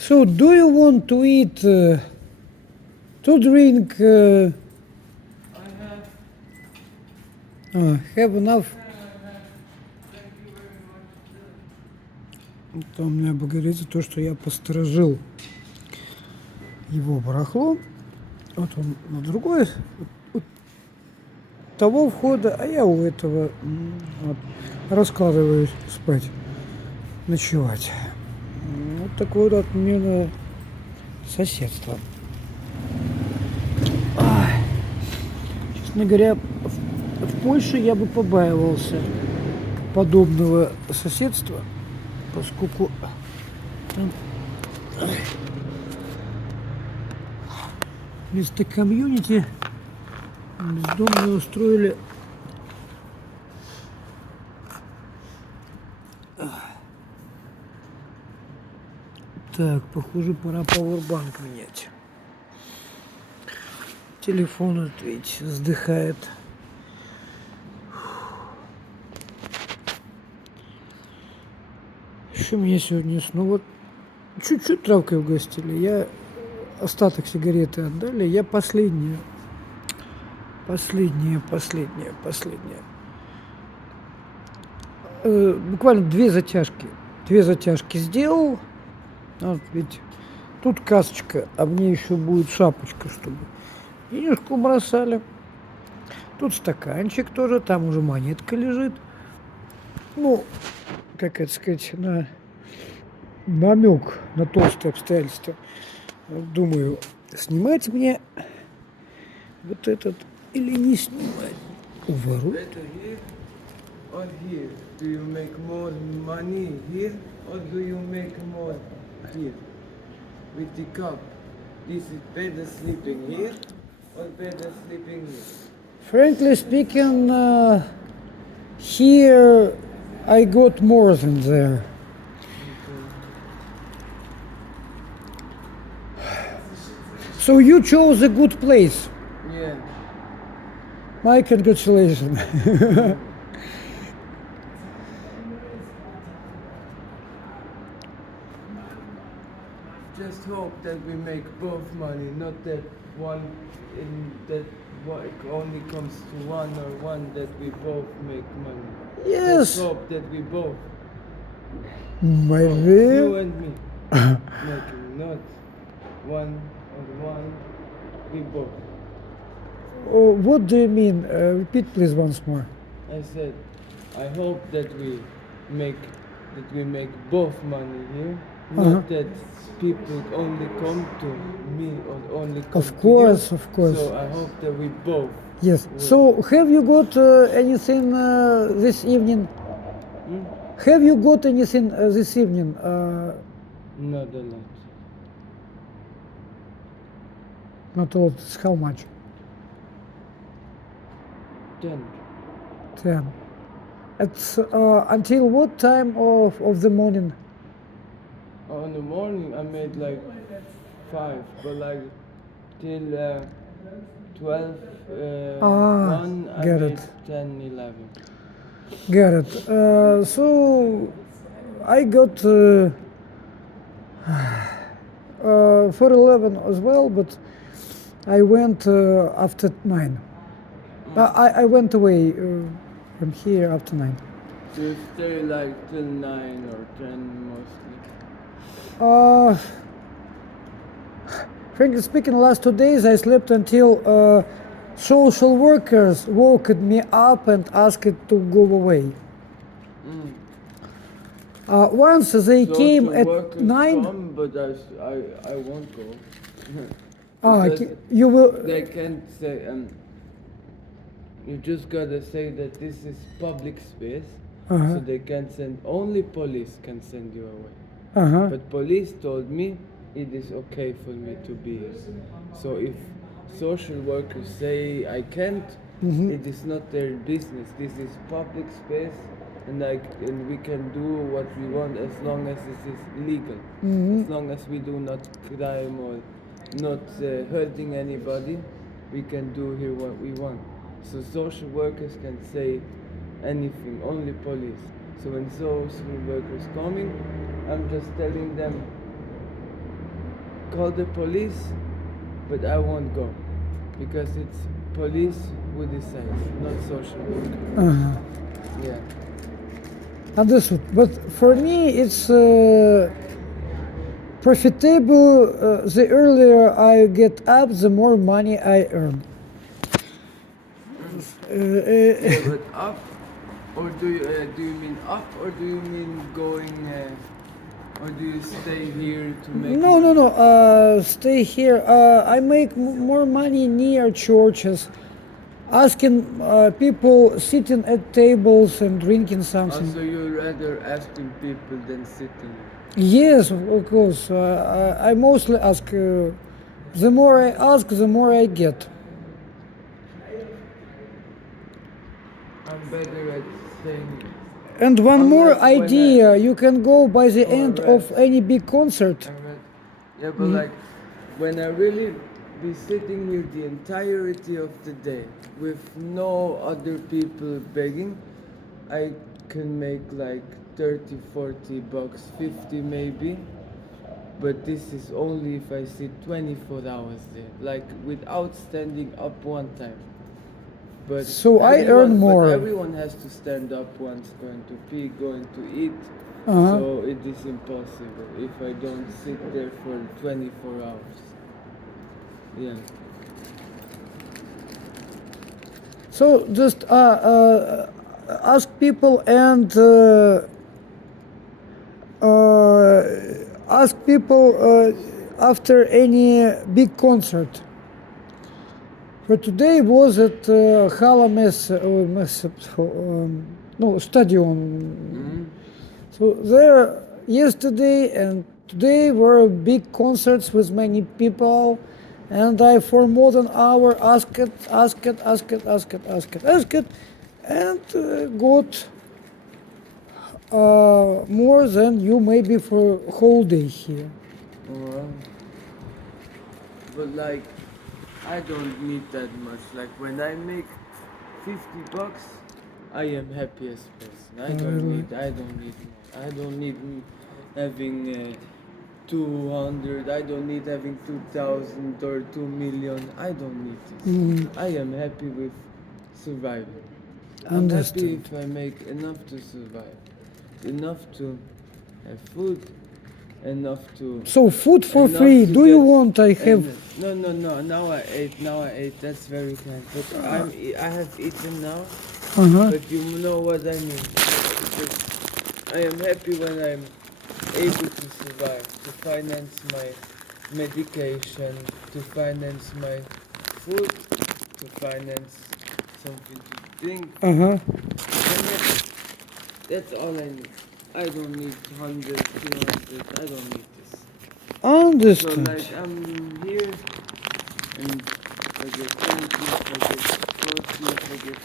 So, do you want to eat, to drink, have enough? Это у меня говорится то, что я посторожил его барахло. Вот он на другой, у того входа, а я у этого вот, раскладываюсь спать, ночевать. Вот такое вот отменное соседство. Честно говоря, в Польше я бы побаивался подобного соседства, поскольку вместо комьюнити бездомные устроили так, похоже, пора пауэрбанк менять. Телефон, вот видите, вздыхает. Еще меня сегодня снова чуть-чуть травкой угостили. Я остаток сигареты отдали. Я последняя. Буквально две затяжки сделал. Вот ведь тут касочка, а мне еще будет шапочка, чтобы денежку бросали. Тут стаканчик тоже, там уже монетка лежит. Ну, как это сказать, на намек на толстые обстоятельства. Думаю, снимать мне вот этот или не снимать. Уворует. Or here? Do you make more money here or do you make more here? With the cup. This is better sleeping here or better sleeping here? Frankly speaking, here I got more than there. So you chose a good place. Yeah. My congratulations. Just hope that we make both money, not that one in that only comes to one or one that we both make money. Yes. Just hope that we both, you Maybe. and me, making not one or one, we both. Oh, what do you mean? Repeat please once more. I said, I hope that we make both money here, not that people only come to me or only come Of course, to you. of course. So I hope that we both. Yes. So have you got anything this evening? Have you got anything this evening? Not a lot. Not a lot. It's how much? 10. 10. It's until what time of the morning? In the morning I made like 5, but like till 12, 1 I get made it. 10, 11. Got it. So I got for 11 as well, but I went after 9. I went away from here after 9. So you stay like till 9 or 10 mostly. Frankly speaking, last 2 days I slept until social workers woke me up and asked to go away. Once they came Social at workers 9. come, but I won't go. Because You will. They can't say, you just gotta say that this is public space, so they can't send, only police can send you away. But police told me it is okay for me to be here. So if social workers say I can't, it is not their business. This is public space, and we can do what we want as long as this is legal. As long as we do not crime or not hurting anybody, we can do here what we want. So social workers can say anything, only police. So when social workers coming, I'm just telling them call the police, but I won't go because it's police who decides, not social worker. Yeah. Understood. But for me, it's profitable. The earlier I get up, the more money I earn. Yeah, but up, or do you mean up, or do you mean going, or do you stay here to make? No. Stay here. I make more money near churches, asking people sitting at tables and drinking something. Also, you're rather asking people than sitting. Yes, of course. I mostly ask. The more I ask, the more I get. I'm better at saying. And one more Unless when idea, you can go by the Oh, end right. of any big concert. Yeah, but like when I really be sitting here the entirety of the day with no other people begging, I can make like 30, 40 bucks, 50 maybe. But this is only if I sit 24 hours there, like without standing up one time. But So I earn more. But everyone has to stand up once going to pee, going to eat. Uh-huh. So it is impossible if I don't sit there for 24 hours. Yeah. So just ask people and ask people after any big concert. For today was at Stadion. So there yesterday and today were big concerts with many people, and I for more than an hour asked, and got more than you maybe for a whole day here. But like, I don't need that much. Like when I make 50 bucks, I am happiest person. I don't need more. I don't need having 200. I don't need having 2,000 or 2 million. I don't need this. I am happy with surviving. I'm happy if I make enough to survive, enough to have food, enough to. So food for free. Do you want? I have. No. Now I ate. That's very kind. But I have eaten now. But you know what I mean. Because I am happy when I'm able to survive, to finance my medication, to finance my food, to finance something to drink. That's all I need. I don't need 100, 200. I don't need this. Understood. So like I'm here, and I get 20, I get 40, I get